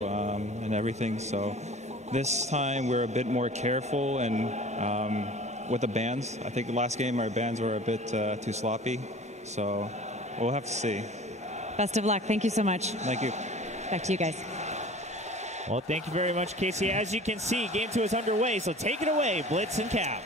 and everything. So this time we're a bit more careful and with the bans. I think the last game our bans were a bit too sloppy. So we'll have to see. Best of luck. Thank you so much. Thank you. Back to you guys. Well, thank you very much, Casey. As you can see, Game 2 is underway, so take it away, Blitz and Cap.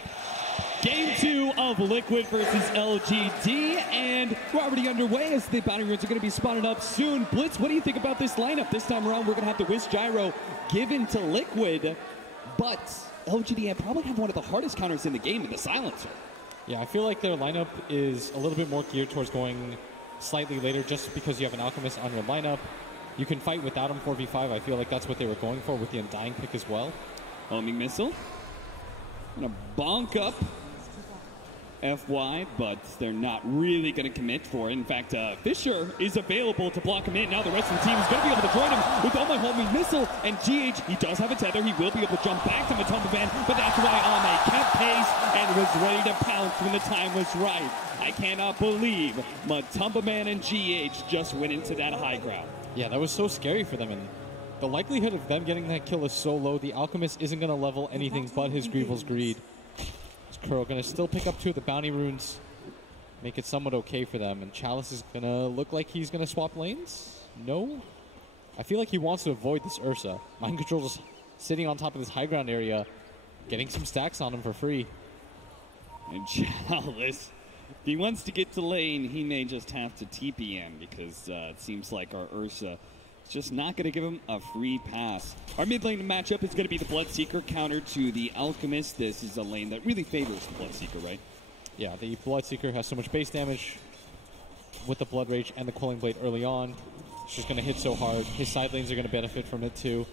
Game 2 of Liquid versus LGD, and we're already underway as the bounty runes are going to be spawning up soon. Blitz, what do you think about this lineup? This time around, we're going to have the Whisk Gyro given to Liquid, but LGD probably have one of the hardest counters in the game in the Silencer. Yeah, I feel like their lineup is a little bit more geared towards going slightly later just because you have an Alchemist on your lineup. You can fight without him 4v5. I feel like that's what they were going for with the Undying pick as well. Homing missile. Gonna bonk up FY, but they're not really going to commit for it. In fact, Fisher is available to block him in. Now the rest of the team is going to be able to join him with Oh My Homing Missile. And GH, he does have a tether. He will be able to jump back to Matumba Band, but that's why Ame kept pace and was ready to pounce when the time was right. I cannot believe Matumba Man and GH just went into that high ground. Yeah, that was so scary for them, and the likelihood of them getting that kill is so low. The Alchemist isn't going to level anything but his Greevil's Greed. Kuro going to still pick up 2 of the bounty runes, make it somewhat okay for them, and Chalice is going to look like he's going to swap lanes? No? I feel like he wants to avoid this Ursa. Mind Control just sitting on top of this high ground area, getting some stacks on him for free. And Chalice, if he wants to get to lane, he may just have to TPM because it seems like our Ursa is just not going to give him a free pass. Our mid lane matchup is going to be the Bloodseeker counter to the Alchemist. This is a lane that really favors the Bloodseeker, right? Yeah, the Bloodseeker has so much base damage with the Blood Rage and the Quelling Blade early on. It's just going to hit so hard. His side lanes are going to benefit from it too.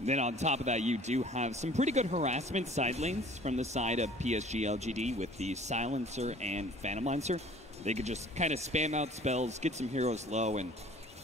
And then on top of that, you do have some pretty good harassment side lanes from the side of PSG.LGD with the Silencer and Phantom Lancer. They could just kind of spam out spells, get some heroes low, and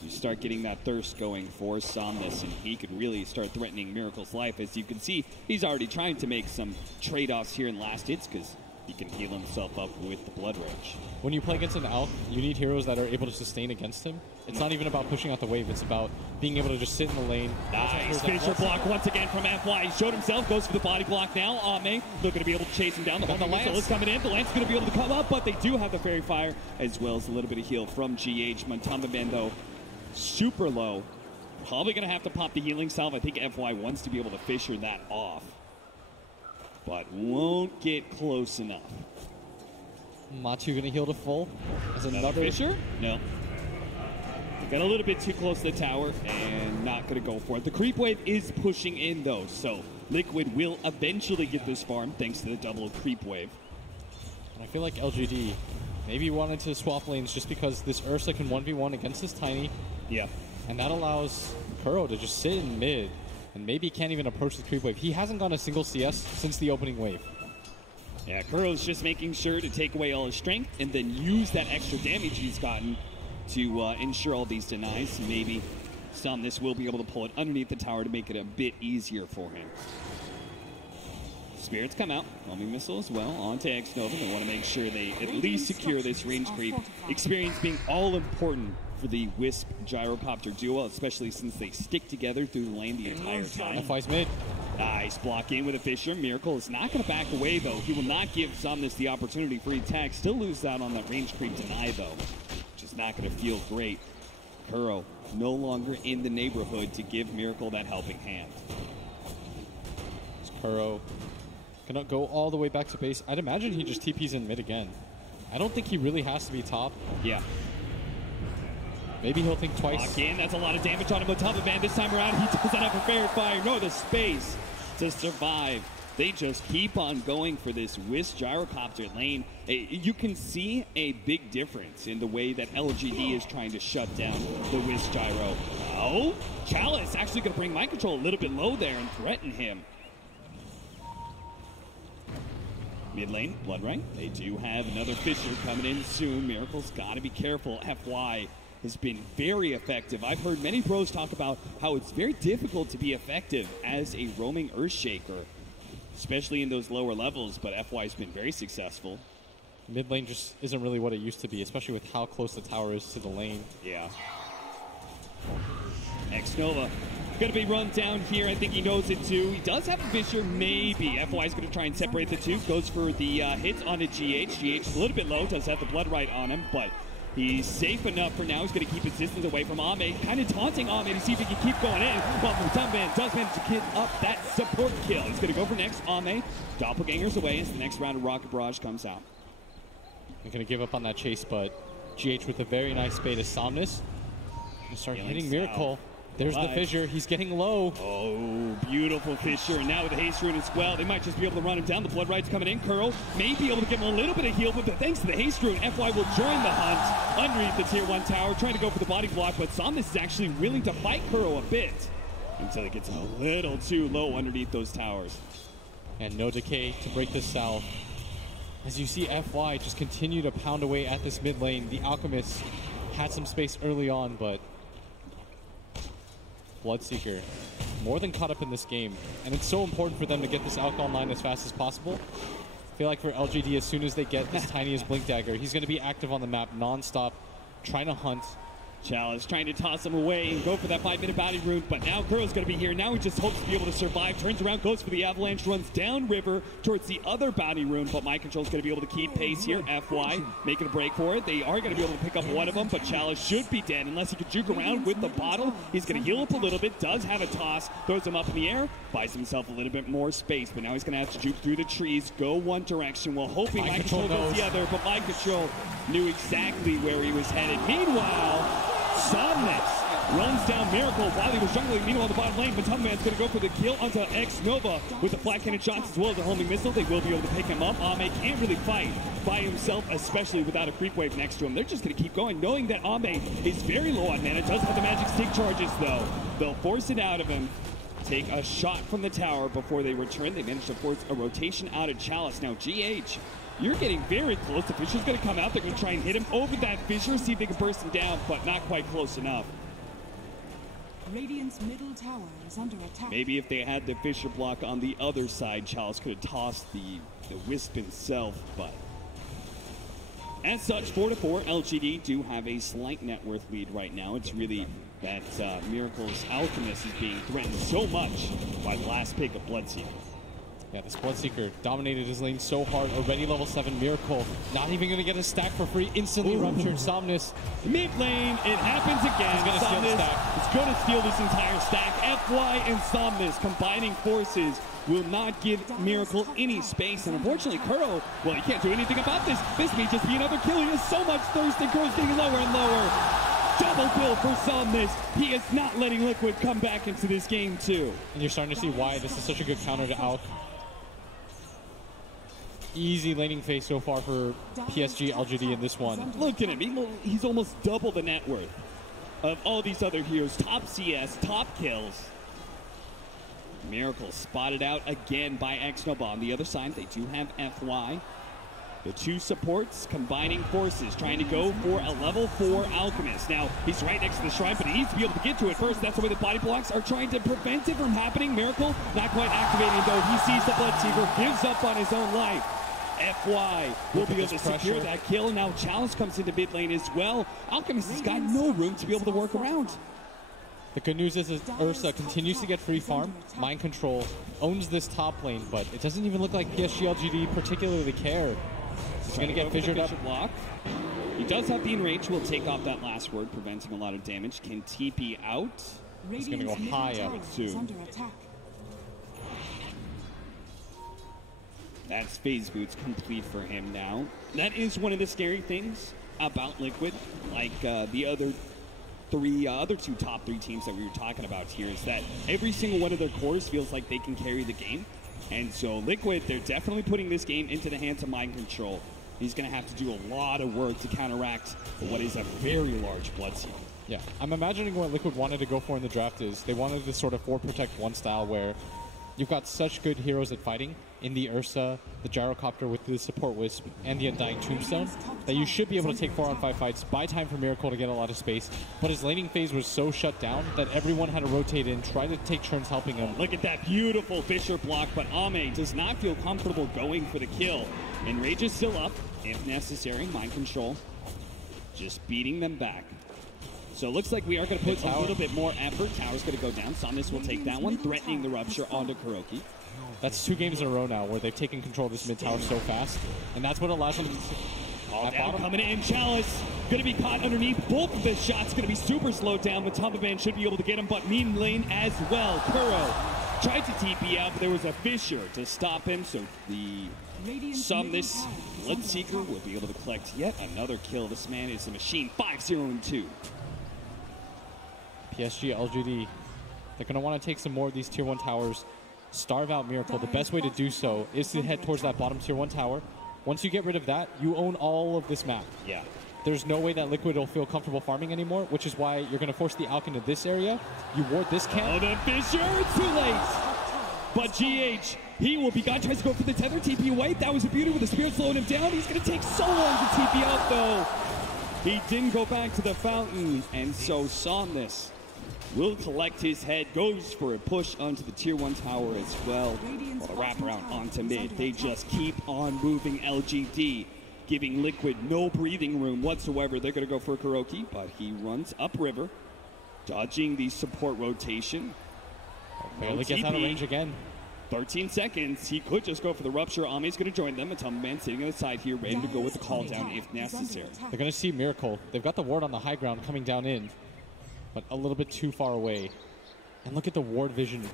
you start getting that thirst going for Somnus, and he could really start threatening Miracle's life. As you can see, he's already trying to make some trade-offs here in last hits because he can heal himself up with the Blood Rage. When you play against an Alch, you need heroes that are able to sustain against him. It's not even about pushing out the wave, it's about being able to just sit in the lane. Nice finisher block once again from FY. He showed himself, goes for the body block now. Ame looking to be able to chase him down. The Lance is coming in. The Lance is going to be able to come up, but they do have the Fairy Fire as well as a little bit of heal from GH. Matumba Man, though, super low. Probably going to have to pop the healing salve. I think FY wants to be able to Fisher that off, but won't get close enough. Matu going to heal to full. As another Fisher? No. Got a little bit too close to the tower and not going to go for it. The creep wave is pushing in, though, so Liquid will eventually get this farm thanks to the double creep wave. And I feel like LGD maybe wanted to swap lanes just because this Ursa can 1v1 against this Tiny. Yeah. And that allows Kuro to just sit in mid and maybe can't even approach the creep wave. He hasn't gone a single CS since the opening wave. Yeah, Kuro's just making sure to take away all his strength and then use that extra damage he's gotten to ensure all these denies. Maybe Somnus will be able to pull it underneath the tower to make it a bit easier for him. Spirits come out. Homing missile as well onto X-Nova. They want to make sure they at least secure this range creep. Experience being all important for the Wisp Gyrocopter duo, especially since they stick together through the lane the entire time. FY's mid. Nice block in with a Fisher. Miracle is not going to back away, though. He will not give Somnus the opportunity for attack. Still lose out on that range creep deny, though, which is not going to feel great. Kuro no longer in the neighborhood to give Miracle that helping hand. Kuro cannot go all the way back to base. I'd imagine he just TPs in mid again. I don't think he really has to be top. Yeah. Maybe he'll think twice. Again, that's a lot of damage on him. Matumba Man this time around, he doesn't have a fair fire, nor the space to survive. They just keep on going for this Wisp Gyrocopter lane. You can see a big difference in the way that LGD is trying to shut down the Wisp Gyro. Oh, Chalice actually going to bring Mind Control a little bit low there and threaten him. Mid lane, Blood Right. They do have another Fisher coming in soon. Miracle's got to be careful. FY has been very effective. I've heard many pros talk about how it's very difficult to be effective as a roaming Earthshaker, especially in those lower levels, but FY's been very successful. Mid lane just isn't really what it used to be, especially with how close the tower is to the lane. Yeah. X-Nova going to be run down here. I think he knows it too. He does have a Fissure, maybe. FY is going to try and separate the two. Goes for the hits onto GH. GH is a little bit low, does have the blood right on him, but he's safe enough for now. He's going to keep his distance away from Ame. Kind of taunting Ame to see if he can keep going in. Well, Mutumban does manage to get up that support kill. He's going to go for next. Ame, doppelgangers away as the next round of Rocket Barrage comes out. They're going to give up on that chase, but GH with a very nice bait of Somnus. Going to start hitting Miracle. There's the Fissure. He's getting low. Oh, beautiful Fissure. And now with the Haste Rune as well, they might just be able to run him down. The Blood Right's coming in. Curl may be able to give him a little bit of heal, but thanks to the Haste Rune, FY will join the hunt underneath the Tier 1 tower, trying to go for the body block, but Somnus is actually willing to fight Curl a bit until it gets a little too low underneath those towers. And no decay to break this south. As you see FY just continue to pound away at this mid lane. The Alchemist had some space early on, but Bloodseeker more than caught up in this game, and it's so important for them to get this Alch online as fast as possible. I feel like for LGD, as soon as they get this tiniest Blink Dagger, he's going to be active on the map non-stop, trying to hunt. Chalice trying to toss him away and go for that 5-minute bounty rune, but now Kurro's going to be here. Now he just hopes to be able to survive. Turns around, goes for the avalanche, runs down river towards the other bounty rune, but Mind Control's going to be able to keep pace here. FY making a break for it. They are going to be able to pick up one of them, but Chalice should be dead unless he can juke around with the bottle. He's going to heal up a little bit, does have a toss, throws him up in the air, buys himself a little bit more space, but now he's going to have to juke through the trees, go one direction while hoping Mind Control goes the other, but Mind Control knew exactly where he was headed. Meanwhile, Somnus runs down Miracle while he was jungling. Meanwhile, the bottom lane, Matumman's going to go for the kill onto X-Nova with the flat cannon shots as well as the homing missile. They will be able to pick him up. Ame can't really fight by himself, especially without a creep wave next to him. They're just going to keep going, knowing that Ame is very low on mana. Does have the magic stick charges, though. They'll force it out of him. Take a shot from the tower before they return. They managed to force a rotation out of Chalice. Now, GH, you're getting very close. The Fissure's going to come out. They're going to try and hit him over that Fissure, see if they can burst him down, but not quite close enough. Radiant's middle tower is under attack. Maybe if they had the Fissure block on the other side, Chalice could have tossed the Wisp himself, but as such, 4-4, LGD do have a slight net worth lead right now. It's really that Miracle's Alchemist is being threatened so much by the last pick of Bloodseeker. Yeah, this Bloodseeker dominated his lane so hard. Already level 7 Miracle. Not even going to get a stack for free. Instantly ruptured Somnus. Mid lane, it happens again. He's going to steal the stack. It's going to steal this entire stack. FY and Somnus combining forces will not give Miracle any space. And unfortunately, Kurro, well, he can't do anything about this. This may just be another kill. He has so much thirst, and Kurro's getting lower and lower. Double kill for Somnus. He is not letting Liquid come back into this game, too. And you're starting to see why this is such a good counter to Alch. Easy laning phase so far for PSG.LGD in this one. Look at him. He's almost double the net worth of all these other heroes. Top CS, top kills. Miracle spotted out again by X-Nova. On the other side, they do have FY. The two supports combining forces, trying to go for a level 4 Alchemist. Now, he's right next to the shrine, but he needs to be able to get to it first. That's the way the body blocks are trying to prevent it from happening. Miracle not quite activating, though. He sees the Bloodseeker, gives up on his own life. FY will be able to secure that kill. Now Chalice comes into mid lane as well. Alchemist has got no room to be able to work around. The good news is Ursa continues to get free farm. Mind Control owns this top lane, but it doesn't even look like PSG.LGD particularly care. He's going to get fissured up. Block. He does have the enrage. Will take off that last word, preventing a lot of damage. Can TP out. He's going to go high up soon. That's phase boots complete for him now. That is one of the scary things about Liquid, like the other two top 3 teams that we were talking about here, is that every single one of their cores feels like they can carry the game. And so Liquid, they're definitely putting this game into the hands of Mind Control. He's going to have to do a lot of work to counteract what is a very large Bloodseeker. Yeah, I'm imagining what Liquid wanted to go for in the draft is they wanted this sort of 4 protect 1 style where you've got such good heroes at fighting in the Ursa, the Gyrocopter with the support Wisp, and the Undying Tombstone that you should be able to take 4-on-5 fights, buy time for Miracle to get a lot of space. But his laning phase was so shut down that everyone had to rotate in, try to take turns helping him. Look at that beautiful Fissure block, but Ame does not feel comfortable going for the kill. Enrage is still up, if necessary. Mind Control just beating them back. So it looks like we are going to put a little bit more effort. Tower's going to go down. Somnus will take that one, threatening the rupture onto Kuroki. That's 2 games in a row now where they've taken control of this mid tower so fast. And that's what allows them to... All down, coming in. Chalice going to be caught underneath. Both of the shots going to be super slowed down. The Tumba Band should be able to get him, but mean lane as well. Kuro tried to TP out, but there was a fissure to stop him. So the Somnus Bloodseeker will be able to collect yet another kill. This man is a machine. 5-0-2. PSG.LGD, they're going to want to take some more of these tier 1 towers, starve out Miracle. The best way to do so is to head towards that bottom tier 1 tower. Once you get rid of that, you own all of this map. Yeah. There's no way that Liquid will feel comfortable farming anymore, which is why you're going to force the Alk into this area. You ward this camp. Oh, the fissure! Too late! But GH, he will be gone. Tries to go for the tether TP away. That was a beauty with the spear slowing him down. He's going to take so long to TP out, though. He didn't go back to the fountain, and so Somnus will collect his head, goes for a push onto the tier 1 tower as well. Or a wraparound onto mid. They just keep on moving LGD, giving Liquid no breathing room whatsoever. They're going to go for Kuroki, but he runs upriver, dodging the support rotation. Barely gets out of range again. 13 seconds. He could just go for the rupture. Ame's going to join them. A Tumba Man sitting on the side here, ready to go with the call down if necessary. They're going to see Miracle. They've got the ward on the high ground coming down in, but a little bit too far away. And look at the ward vision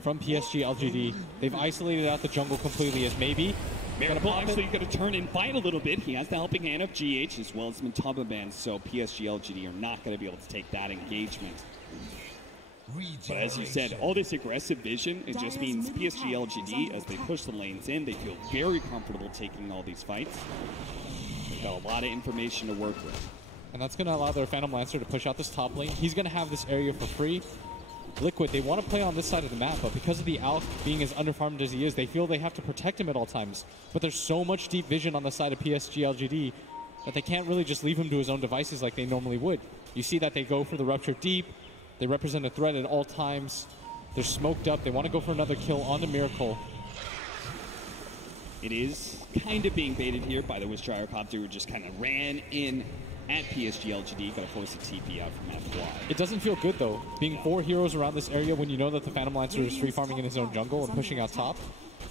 from PSG.LGD. They've isolated out the jungle completely as maybe. Miracle actually going to turn and fight a little bit. He has the helping hand of GH as well as Tumba Man, so PSG.LGD are not going to be able to take that engagement. But as you said, all this aggressive vision, it just means PSG.LGD, as they push the lanes in, they feel very comfortable taking all these fights. They've got a lot of information to work with. And that's going to allow their Phantom Lancer to push out this top lane. He's going to have this area for free. Liquid, they want to play on this side of the map, but because of the Alk being as underfarmed as he is, they feel they have to protect him at all times. But there's so much deep vision on the side of PSG.LGD that they can't really just leave him to his own devices like they normally would. You see that they go for the Rupture deep. They represent a threat at all times. They're smoked up. They want to go for another kill onto Miracle. It is kind of being baited here by the Wish Gyrocopter, who just kind of ran in at PSG.LGD. Got to force a TP out from FY. It doesn't feel good, though, being 4 heroes around this area when you know that the Phantom Lancer is free farming in his own jungle and pushing out top.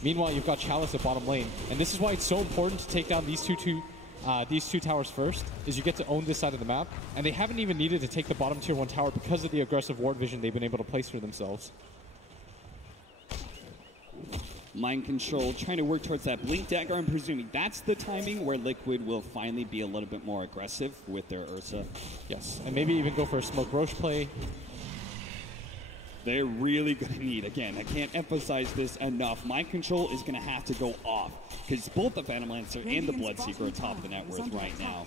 Meanwhile, you've got Chalice at bottom lane. And this is why it's so important to take down these two towers first, is you get to own this side of the map. And they haven't even needed to take the bottom tier 1 tower because of the aggressive ward vision they've been able to place for themselves. Mind control, trying to work towards that blink dagger. I'm presuming that's the timing where Liquid will finally be a little bit more aggressive with their Ursa. Yes, and maybe even go for a smoke Roche play. They're really going to need, again, I can't emphasize this enough, mind control is going to have to go off, because both the Phantom Lancer and the Bloodseeker are top of the net worth right now.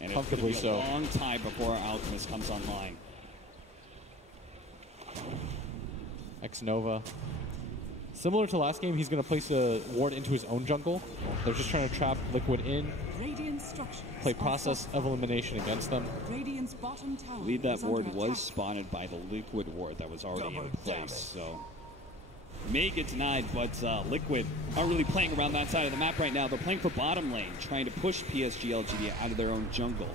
And it's going to be a long time before our Alchemist comes online. X-Nova. Similar to last game, he's going to place a ward into his own jungle. They're just trying to trap Liquid in, play process of elimination against them. I believe that ward was spotted by the Liquid ward that was already in place, so may get denied, but Liquid aren't really playing around that side of the map right now. They're playing for bottom lane, trying to push PSG.LGD out of their own jungle.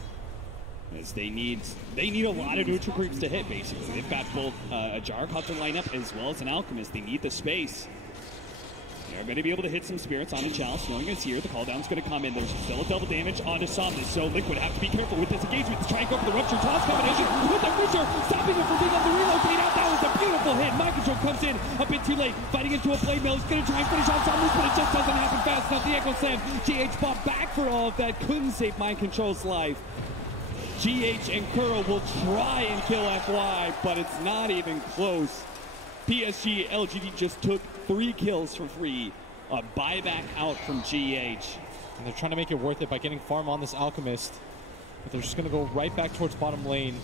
As they need a lot of neutral creeps to hit, basically. They've got both a Gyrocopter lineup as well as an Alchemist. They need the space. They're going to be able to hit some spirits onto Chalice, knowing it's here. The call down's going to come in. There's still a double damage onto Somnus, so Liquid have to be careful with this engagement to try and go for the Rupture Toss combination with the Fisher, stopping him from being able to relocate out. That was a beautiful hit. Mind control comes in a bit too late, fighting into a blade mill. He's going to try and finish on Somnus, but it just doesn't happen fast enough. The Echo Slam, GH fought back for all of that, couldn't save Mind Control's life. GH and Kuro will try and kill FY, but it's not even close. PSG.LGD just took 3 kills for free. A buyback out from GH. And they're trying to make it worth it by getting farm on this Alchemist. But they're just going to go right back towards bottom lane.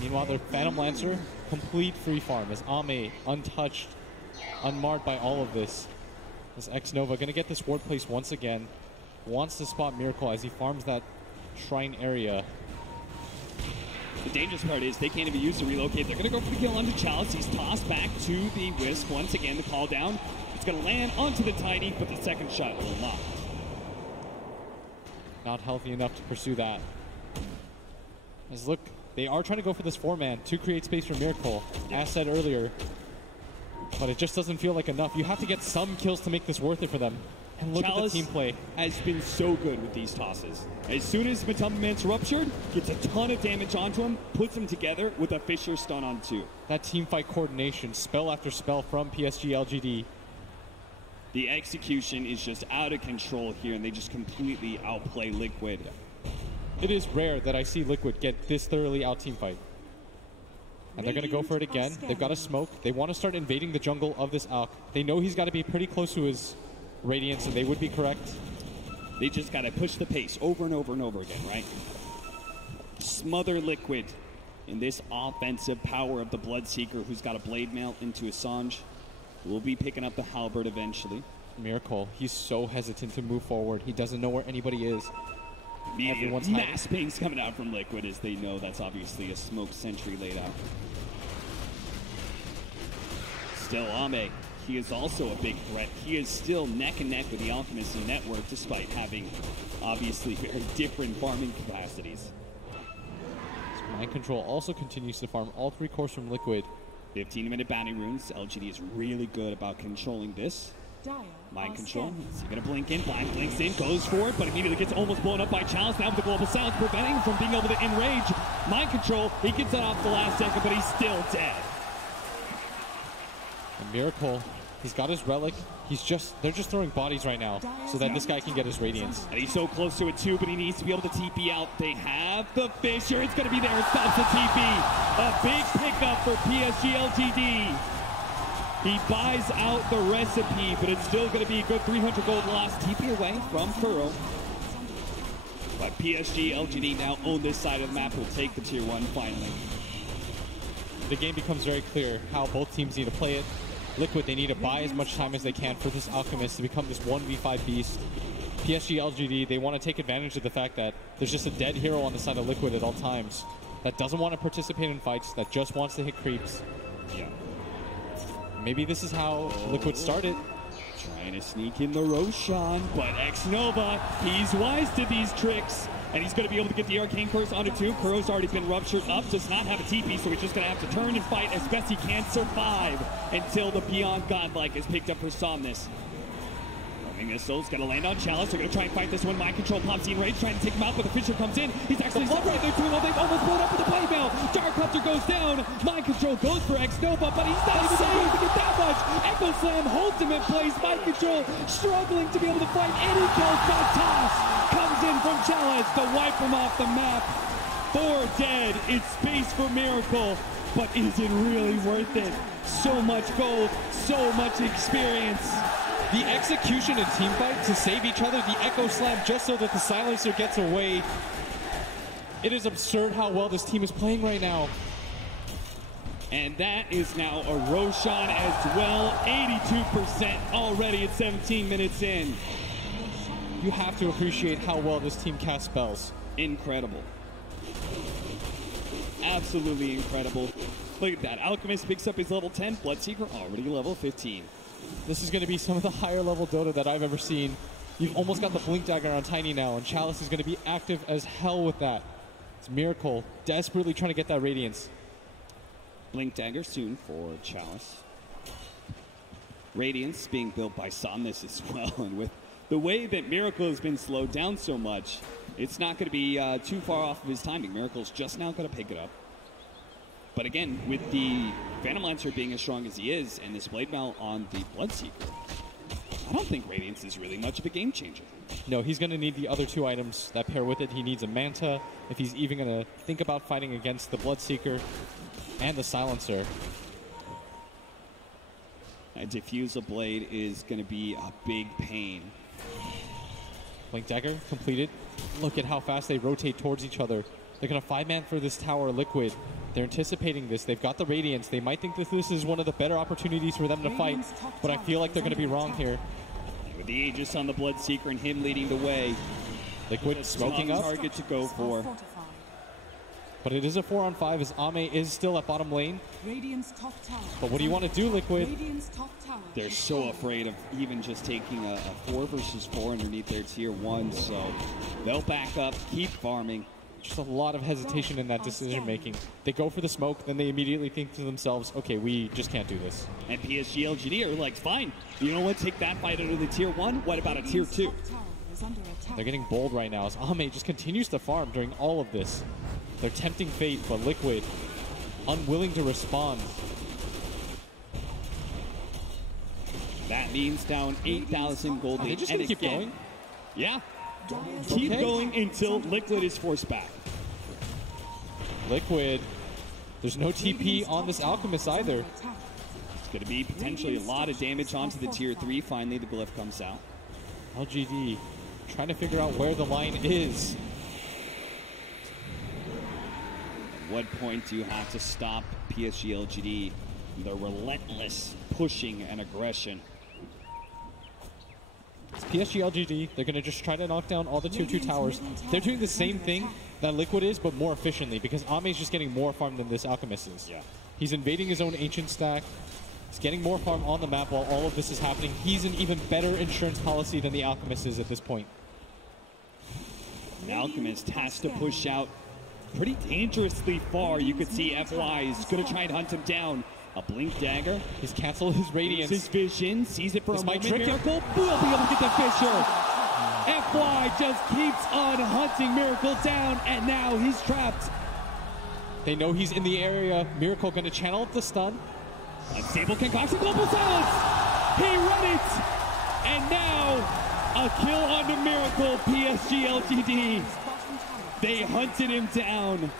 Meanwhile, their Phantom Lancer, complete free farm as Ame, untouched, unmarred by all of this. This X-Nova going to get this ward placed once again. Wants to spot Miracle as he farms that shrine area. The dangerous part is they can't even use to relocate. They're going to go for the kill onto Chalice. He's tossed back to the Wisp. Once again, the call down. It's going to land onto the Tiny, but the second shot will not. Not healthy enough to pursue that. As look, they are trying to go for this 4-man to create space for Miracle, as said earlier. But it just doesn't feel like enough. You have to get some kills to make this worth it for them. And look at the team play. Has been so good with these tosses. As soon as Matumba's ruptured, gets a ton of damage onto him, puts them together with a Fisher stun on 2. That team fight coordination, spell after spell from PSG.LGD. The execution is just out of control here, and they just completely outplay Liquid. It is rare that I see Liquid get this thoroughly out team fight. And they're going to go for it again. They've got a smoke. They want to start invading the jungle of this Alk. They know he's got to be pretty close to his Radiance, and they would be correct. They just got to push the pace over and over and over again, right? Smother Liquid in this offensive power of the Bloodseeker, who's got a Blade Mail into Assange. Will be picking up the Halberd eventually. Miracle, he's so hesitant to move forward. He doesn't know where anybody is. Everyone's mass pings coming out from Liquid as they know that's obviously a smoke sentry laid out. Still Ame, he is also a big threat. He is still neck and neck with the Alchemist in Network despite having obviously very different farming capacities. Mind Control also continues to farm all 3 cores from Liquid. 15-minute bounty runes. LGD is really good about controlling this. Mind Control. Is he going to blink in? Blind blinks in, goes for it, but immediately gets almost blown up by Chalice. Now with the Global Silence, preventing him from being able to enrage. Mind Control, he gets that off the last second, but he's still dead. And Miracle, he's got his Relic. They're just throwing bodies right now so that this guy can get his Radiance. And he's so close to it too, but he needs to be able to TP out. They have the Fisher. It's going to be there. It stops the TP. A big pickup for PSG.LGD. He buys out the recipe, but it's still going to be a good 300 gold loss. TP away from Kuro. But PSG.LGD now own this side of the map. Will take the tier 1 finally. The game becomes very clear how both teams need to play it. Liquid, they need to buy as much time as they can for this Alchemist to become this 1v5 beast. PSG.LGD, they want to take advantage of the fact that there's just a dead hero on the side of Liquid at all times that doesn't want to participate in fights, that just wants to hit creeps. Yeah. Maybe this is how Liquid started. Trying to sneak in the Roshan, but X-Nova, he's wise to these tricks. And he's going to be able to get the Arcane Curse onto 2. Kuro's already been ruptured up, does not have a TP, so he's just going to have to turn and fight as best he can survive until the Beyond Godlike is picked up for Somnus. Missiles going to land on Chalice. They're going to try and fight this one. Mind Control pops in rage, trying to take him out, but the Fisher comes in. He's actually stuck right there too. They've almost blown up with the Blade Mail. Dark Hunter goes down. Mind Control goes for X-Nova, but he's not even able to get that much. Echo Slam holds him in place. Mind Control struggling to be able to fight any kills, but Toss comes in from Chalice to wipe him off the map. 4 dead. It's space for Miracle, but is it really worth it? So much gold, so much experience. The execution in teamfight to save each other, the Echo Slam just so that the Silencer gets away. It is absurd how well this team is playing right now. And that is now a Roshan as well. 82% already at 17 minutes in. You have to appreciate how well this team casts spells. Incredible. Absolutely incredible. Look at that. Alchemist picks up his level 10. Bloodseeker already level 15. This is going to be some of the higher level Dota that I've ever seen. You've almost got the Blink Dagger on Tiny now, and Chalice is going to be active as hell with that. It's Miracle desperately trying to get that Radiance. Blink Dagger soon for Chalice. Radiance being built by Somnus as well, and with the way that Miracle has been slowed down so much, it's not going to be too far off of his timing. Miracle's just now going to pick it up. But again, with the Phantom Lancer being as strong as he is, and this Blade Mail on the Bloodseeker, I don't think Radiance is really much of a game changer. No, he's going to need the other 2 items that pair with it. He needs a Manta if he's even going to think about fighting against the Bloodseeker and the Silencer. A Diffusal Blade is going to be a big pain. Blink Dagger completed. Look at how fast they rotate towards each other. They're going to 5-man for this tower, Liquid. They're anticipating this. They've got the Radiance. They might think that this is one of the better opportunities for them to fight, but I feel like they're going to be wrong here. With the Aegis on the Bloodseeker and him leading the way. Liquid smoking up. Target to go for. But it is a 4-on-5 as Ame is still at bottom lane. But what do you want to do, Liquid? They're so afraid of even just taking a 4 versus 4 underneath their tier 1, so they'll back up, keep farming. Just a lot of hesitation in that decision making. They go for the smoke, then they immediately think to themselves, okay, we just can't do this. And PSG.LGD are like, fine, you know what, take that fight under the tier 1, what about a tier 2? They're getting bold right now as Ame just continues to farm during all of this. They're tempting fate, but Liquid unwilling to respond. That means down 8,000 gold. Are they just gonna keep going? Yeah. Keep going until Liquid is forced back. Liquid. There's no TP on this Alchemist either. It's going to be potentially a lot of damage onto the tier 3. Finally, the glyph comes out. LGD trying to figure out where the line is. At what point do you have to stop PSG.LGD? The relentless pushing and aggression. It's PSG.LGD. They're going to just try to knock down all the tier 2 towers. They're doing the same thing that Liquid is, but more efficiently, because Ame's just getting more farm than this Alchemist is. Yeah. He's invading his own ancient stack. He's getting more farm on the map while all of this is happening. He's an even better insurance policy than the Alchemist is at this point. The Alchemist has to push out pretty dangerously far. You could see FY is going to try and hunt him down. A blink dagger. He's canceled his radiance. His vision. Sees it for a moment. Miracle him. will be able to get the Fisher. FY just keeps on hunting Miracle down, and now he's trapped. They know he's in the area. Miracle going to channel up the stun. Unstable concoction. Global silence. He run it. And now a kill onto Miracle. PSG.LGD. They hunted him down.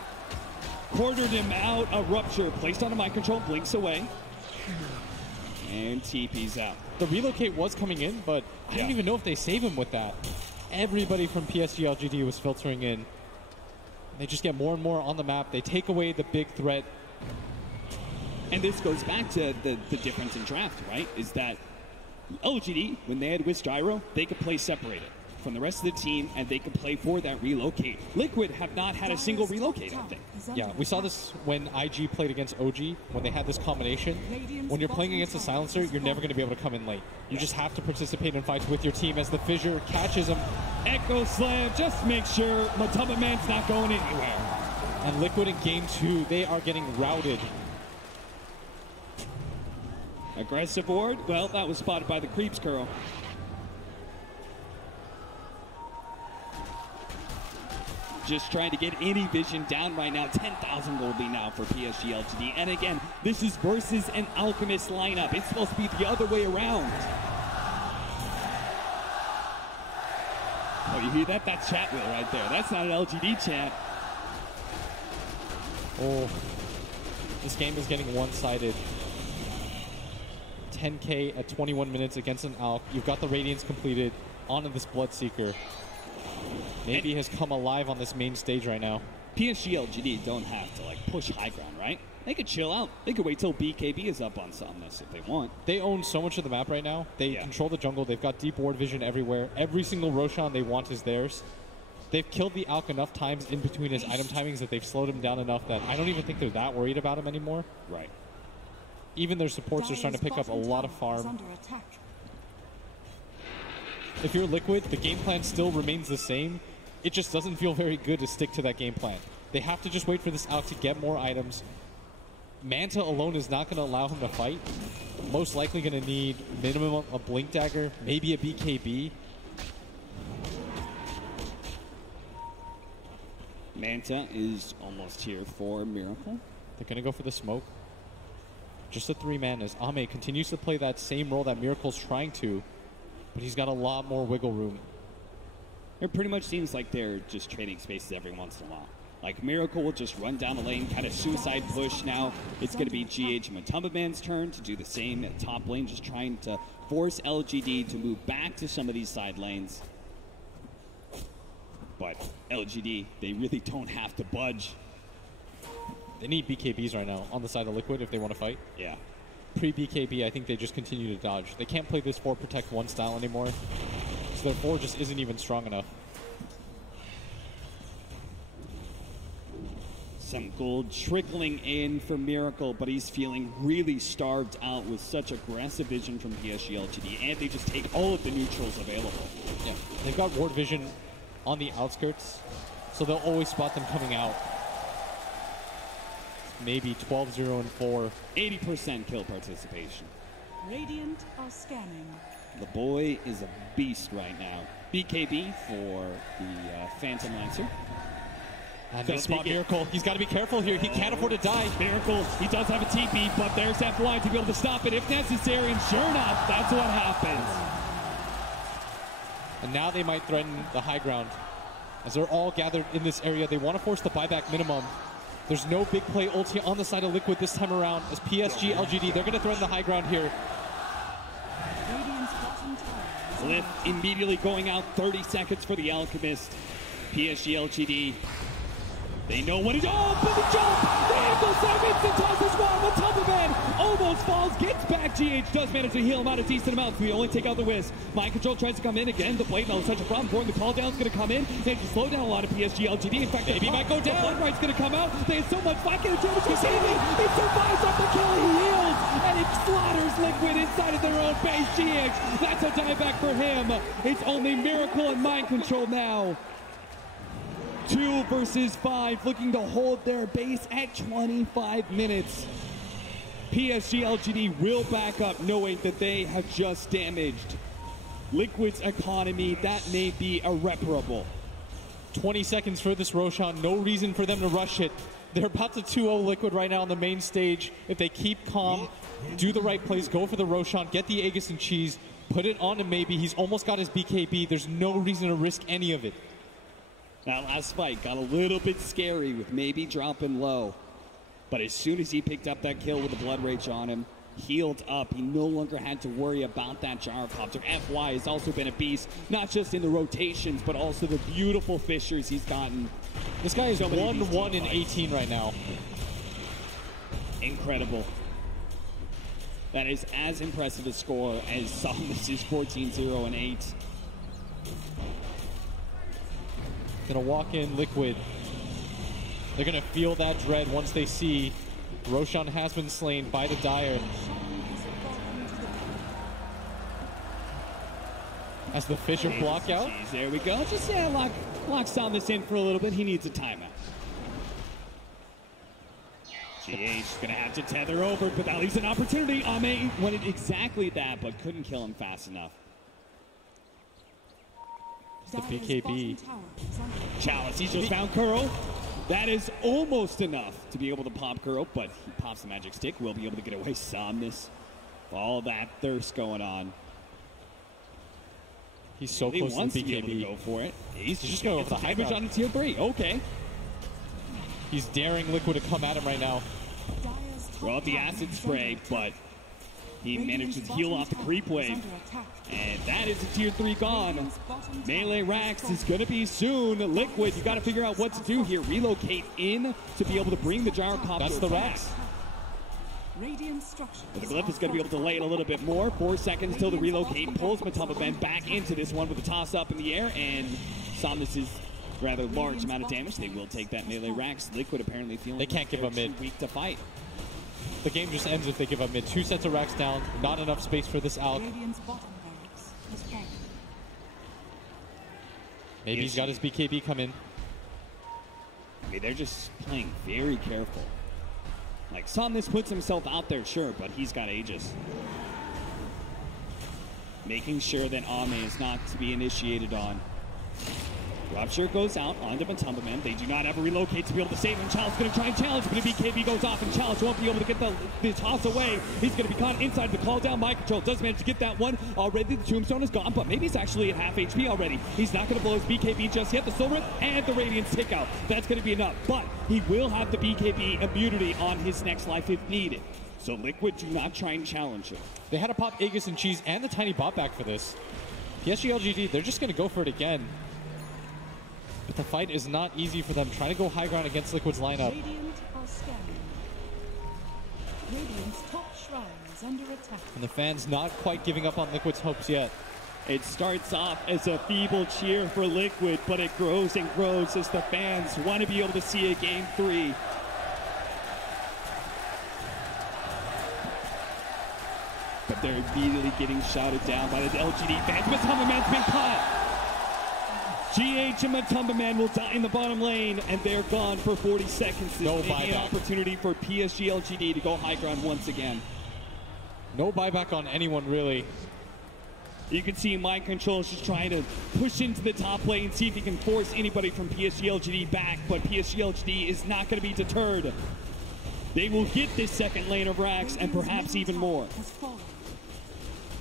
Quartered him out, a rupture, placed on a mind control, blinks away, and TP's out. The relocate was coming in, but I don't even know if they save him with that. Everybody from PSG.LGD was filtering in. They just get more and more on the map. They take away the big threat. And this goes back to the difference in draft, right? Is that LGD, when they had Wisp Gyro, they could play separated from the rest of the team, and they can play for that relocate. Liquid have not had a single relocate, I think. Yeah, we saw this when IG played against OG, when they had this combination. When you're playing against a silencer, you're never going to be able to come in late. You just have to participate in fights with your team as the fissure catches him. Echo Slam, just make sure Matamba Man's not going anywhere. And Liquid in game 2, they are getting routed. Aggressive ward, well, that was spotted by the creeps, Curl. Just trying to get any vision down right now. 10,000 gold lead now for PSG.LGD. And again, this is versus an Alchemist lineup. It's supposed to be the other way around. Oh, you hear that? That's chat wheel right there. That's not an LGD chat. Oh, this game is getting one-sided. 10K at 21 minutes against an Alch. You've got the Radiance completed onto this Bloodseeker. Maybe has come alive on this main stage right now. PSG.LGD don't have to like push high ground, right? They could chill out. They could wait till BKB is up on Somnus if they want. They own so much of the map right now. They control the jungle. They've got deep ward vision everywhere. Every single Roshan they want is theirs. They've killed the Alch enough times in between his item timings that they've slowed him down enough that I don't even think they're that worried about him anymore. Right. Even their supports are starting to pick up a lot of farm. If you're Liquid, the game plan still remains the same. It just doesn't feel very good to stick to that game plan. They have to just wait for this Alch to get more items. Manta alone is not going to allow him to fight. Most likely going to need minimum a Blink Dagger, maybe a BKB. Manta is almost here for Miracle. They're going to go for the smoke. Just a 3-man as Ame continues to play that same role that Miracle's trying to, but he's got a lot more wiggle room. It pretty much seems like they're just trading spaces every once in a while. Like Miracle will just run down the lane, kind of suicide push. Now it's going to be GH and Matamba Man's turn to do the same at top lane, just trying to force LGD to move back to some of these side lanes. But LGD, they really don't have to budge. They need BKBs right now on the side of Liquid if they want to fight. Yeah. Pre-BKB, I think they just continue to dodge. They can't play this 4 protect 1 style anymore. So their 4 just isn't even strong enough. Some gold trickling in for Miracle, but he's feeling really starved out with such aggressive vision from PSG.LGD, and they just take all of the neutrals available. Yeah, they've got ward vision on the outskirts. so they'll always spot them coming out. Maybe 12-0-4. 80% kill participation. Radiant are scanning. The boy is a beast right now. BKB for the Phantom Lancer. And they spot Miracle. He's got to be careful here. He can't afford to die. Miracle, he does have a TP, but there's that blind to be able to stop it if necessary, and sure enough, that's what happens. And now they might threaten the high ground. As they're all gathered in this area, they want to force the buyback minimum. There's no big play ulti on the side of Liquid this time around. As PSG.LGD, they're going to threaten the high ground here. Lift immediately going out, 30 seconds for the Alchemist. PSG.LGD. They know what it is. Oh, but the jump! The ankle slam instant toss as well. The top of man almost falls, gets back. GH does manage to heal him out a decent amount, so we only take out the whiz. Mind control tries to come in again. The blade now is such a problem for him. The call down is going to come in. They just slow down a lot of PSG.LGD. In fact, maybe might go down. The blood right's going to come out. They have so much fight. Get a damage. He's saving. He survives off the kill. He heals, and it slaughters Liquid inside of their own base. GH, that's a dieback for him. It's only Miracle and Mind Control now. 2 versus 5, looking to hold their base at 25 minutes. PSG.LGD will back up, knowing that they have just damaged Liquid's economy. That may be irreparable. 20 seconds for this Roshan. No reason for them to rush it. They're about to 2-0 Liquid right now on the main stage. If they keep calm, do the right plays, go for the Roshan, get the Aegis and Cheese, put it on him maybe. He's almost got his BKB. There's no reason to risk any of it. That last fight got a little bit scary with maybe dropping low. But as soon as he picked up that kill with the Blood Rage on him, healed up, he no longer had to worry about that gyrocopter. FY has also been a beast, not just in the rotations, but also the beautiful fissures he's gotten. This guy is 1-1 in 18 right now. Incredible. That is as impressive a score as Somnus is 14-0 and 8. Gonna walk in Liquid. They're gonna feel that dread once they see Roshan has been slain by the Dire. As the Fissure block out. There we go. Just lock Somnus in for a little bit. He needs a timeout. GH gonna have to tether over, but that leaves an opportunity. Ame wanted exactly that, but couldn't kill him fast enough. The BKB. Chalice, he just found Kuro. That is almost enough to be able to pop Kuro, but he pops the magic stick. Will be able to get away Somnus. All that thirst going on. He's so he close wants to the to be able to BKB. go for it. He's just going with the high ground. on tier 3. Okay. He's daring Liquid to come at him right now. Throw out the acid spray, but he manages to heal off the creep wave. And that is a tier 3 gone. Melee Rax is going to be soon. Liquid, you got to figure out what to do here. Relocate in to be able to bring the gyrocopter. That's the Rax. But the Glyph is going to be able to lay it a little bit more. 4 seconds till the relocate. Pulls Matamba Ben back into this one with a toss up in the air. And Somnus' rather large amount of damage. They will take that Melee Rax. Liquid apparently feeling they can't give up mid. Weak to fight. The game just ends if they give up mid. 2 sets of Rax down. Not enough space for this Alk. Maybe he's got his BKB come in. I mean, they're just playing very careful. Like, Somnus puts himself out there, sure, but he's got Aegis. Making sure that Ame is not to be initiated on. Rupture goes out onto Matamba Man. They do not have a relocate to be able to save him. Chalice going to try and challenge, but the BKB goes off, and Chalice won't be able to get the toss away. He's going to be caught inside the call down. Mind control does manage to get that one. Already the Tombstone is gone, but maybe he's actually at half HP already. He's not going to blow his BKB just yet. The Soul Rip and the Radiance tick out. That's going to be enough, but he will have the BKB immunity on his next life if needed. So Liquid do not try and challenge him. They had to pop Aegis and Cheese and the tiny bot back for this. PSG.LGD, they're just going to go for it again. But the fight is not easy for them, trying to go high ground against Liquid's lineup. Radiant's top shrine is under attack. And the fans not quite giving up on Liquid's hopes yet. It starts off as a feeble cheer for Liquid, but it grows and grows as the fans want to be able to see a Game 3. But they're immediately getting shouted down by the LGD fans. Matamba Man's been caught. GH and Matumba Man will die in the bottom lane, and they're gone for 40 seconds. This No may be an buyback. opportunity for PSG.LGD to go high ground once again. No buyback on anyone, really. You can see Mind Control is just trying to push into the top lane, see if he can force anybody from PSG.LGD back, but PSG.LGD is not going to be deterred. They will get this second lane of racks and perhaps even more. Has fallen.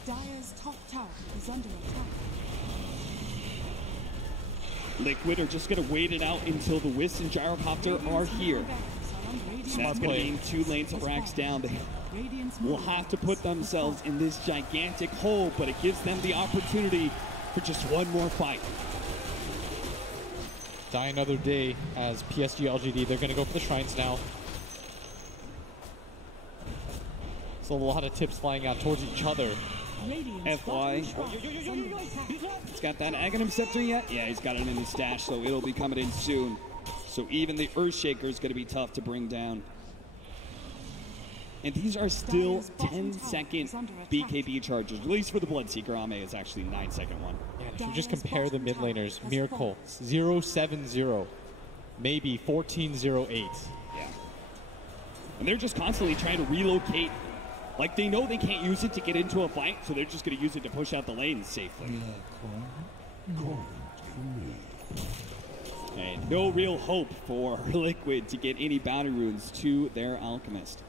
Dire's top tower is under attack. Liquid are just going to wait it out until the Wisp and Gyrocopter are here. That's going to mean 2 lanes of racks down. They will have to put themselves in this gigantic hole, but it gives them the opportunity for just one more fight. Die another day as PSG.LGD. They're going to go for the shrines now. So a lot of tips flying out towards each other. FY. He's got that Aghanim Scepter yet? Yeah, he's got it in his stash, so it'll be coming in soon. So even the Earthshaker is going to be tough to bring down. And these are still 10-second BKB charges. At least for the Bloodseeker, Ame is actually 9-second one. Yeah, if you just compare the mid laners, Miracle 0-7-0, maybe 14-0-8. Yeah. And they're just constantly trying to relocate. Like, they know they can't use it to get into a fight, so they're just going to use it to push out the lane safely. And no real hope for Liquid to get any bounty runes to their Alchemist.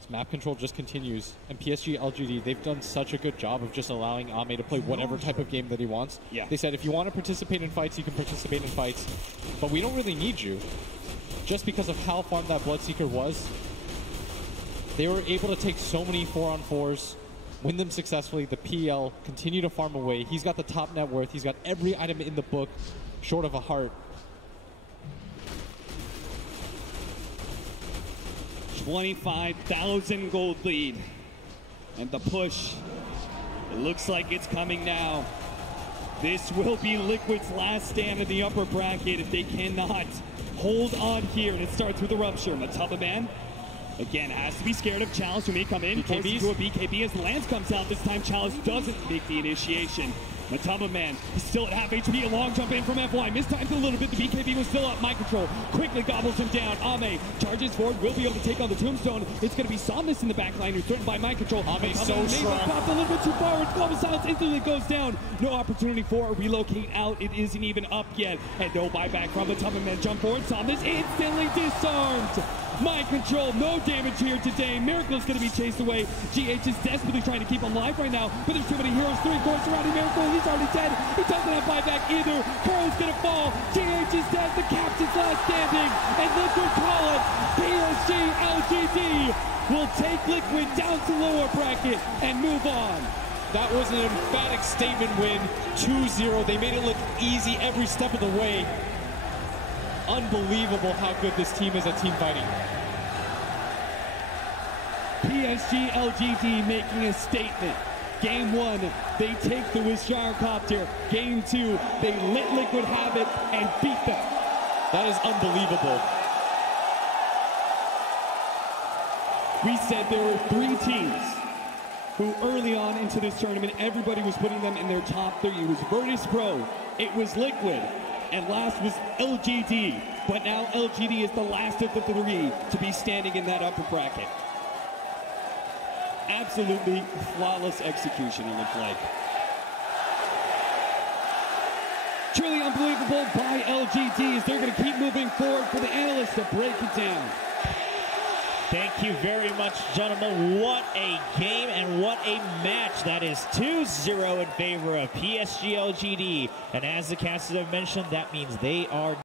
This map control just continues, and PSG.LGD, they've done such a good job of just allowing Ame to play whatever type of game that he wants. Yeah. They said, if you want to participate in fights, you can participate in fights, but we don't really need you. Just because of how fun that Bloodseeker was, they were able to take so many 4-on-4s, win them successfully. The PL continue to farm away. He's got the top net worth. He's got every item in the book, short of a heart. 25,000 gold lead. And the push, it looks like it's coming now. This will be Liquid's last stand in the upper bracket if they cannot hold on here. And it starts with a rupture. Matumba Man, again, has to be scared of Chalice, who may come in. Forces into a BKB as Lance comes out. This time, Chalice doesn't make the initiation. Matumba Man is still at half HP. A long jump in from FY. Mistimed a little bit. The BKB was still up. Mind Control quickly gobbles him down. Ame charges forward. Will be able to take on the Tombstone. It's going to be Somnus in the back line, who's threatened by Mind Control. Ame so strong. Popped a little bit too forward. Global Silence instantly goes down. No opportunity for a relocate out. It isn't even up yet. And no buyback from Matumba Man. Jump forward. Somnus instantly disarmed. Mind Control, no damage here today. Miracle's going to be chased away. GH is desperately trying to keep him alive right now, but there's too many heroes. 3-4 surrounding Miracle. He's already dead. He doesn't have buyback either. Curl's going to fall. GH is dead. The captain's last standing. And Liquid call it. PSG.LGD will take Liquid down to lower bracket and move on. That was an emphatic statement win. 2-0. They made it look easy every step of the way. Unbelievable how good this team is at team fighting. PSG.LGD making a statement. Game 1, they take the Wisp Gyrocopter. Game 2, they let Liquid have it and beat them. That is unbelievable. We said there were 3 teams who early on into this tournament, everybody was putting them in their top 3. It was Virtus Pro, it was Liquid, and last was LGD. But now LGD is the last of the 3 to be standing in that upper bracket. Absolutely flawless execution, it looked like. Truly unbelievable by LGD as they're going to keep moving forward for the analysts to break it down. Thank you very much, gentlemen. What a game and what a match. That is 2-0 in favor of PSG.LGD. And as the casters have mentioned, that means they are